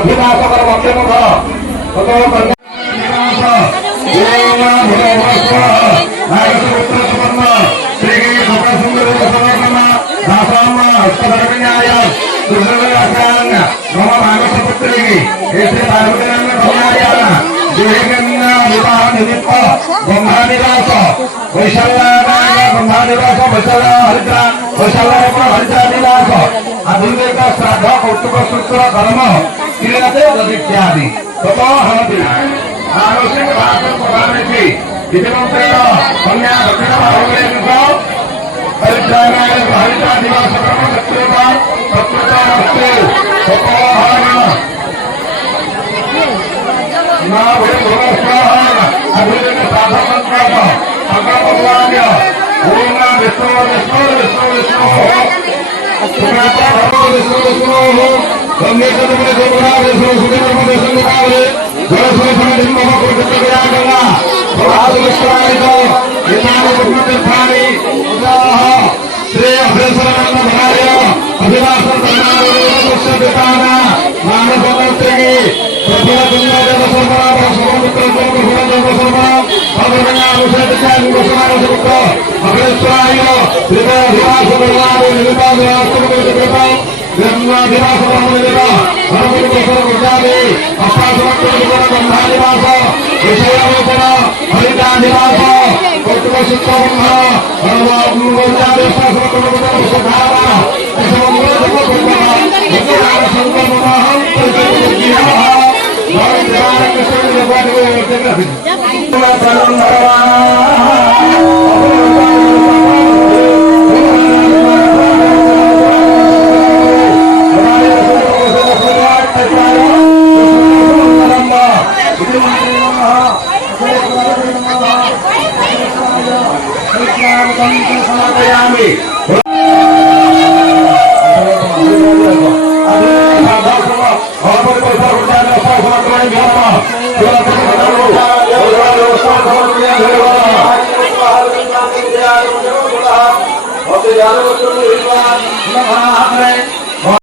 अभिनाशकर वक्यमुख ततो कन्यानिवास ओम भूर्भुवः नागपुत्र सुपर्ण श्री सुखसुंदर समर्पण दासाम हस्तधर्मिण्याय दुर्गव्यासान् मम भागवतपुत्रीः एते पार्वतीनां भवनाय देहगन्ना विवाह निमित्त ब्रह्मानिवास वैशाल्यानाय ब्रह्मानिवास वैशाल्या हरिद्रा वैशाल्या हरिद्रा निवास आधुनिक श्राद्ध कौतुक सूत्र कर्म क्रियते तदित्यादि ततो हवति आनुषिक भाषण प्रधानेति विधिमन्त्रेण कन्या दक्षिण भागवतेन हरिद्रानाय हरिद्रा निवास कर्म सत्योता तत्वता अस्तु ततो हवति ना भूर्भुवः अभिनव साधनंत्राः भगवान्य ओम विष्णु विष्णु विष्णु विष्णु सुनाता भगवान विष्णु विष्णु गंगेश्वर में गोबरा विष्णु सुदेव में संगतावे जलस्व समिति मम कोटित विराजना भगवान विष्णुराय को इनाम पुण्य स्थानी उदाह श्री अभ्यसरन भराय अभिलाषण करनारे मुस्य पिताना मानव मंत्री प्रभु दुनिया जग सर्वना समुद्र जग भुवन जग सर्वना भगवान अनुसरित चाल घोषणा सुख अभ्यसराय त्रिभुवन विवास भगवान निरुपा विवास को कृपा ब्रह्मा विवास भगवान भगवान को गुजारे अपासवत भगवान ब्रह्मा निवास विषयावपन हरिता निवास कौतुक सूत्र ब्रह्म भगवान गुजारे अपासवत भगवान सुधारा समग्र जगत भगवान भगवान संगमनहं प्रजोज्ञः Oke, jangan lupa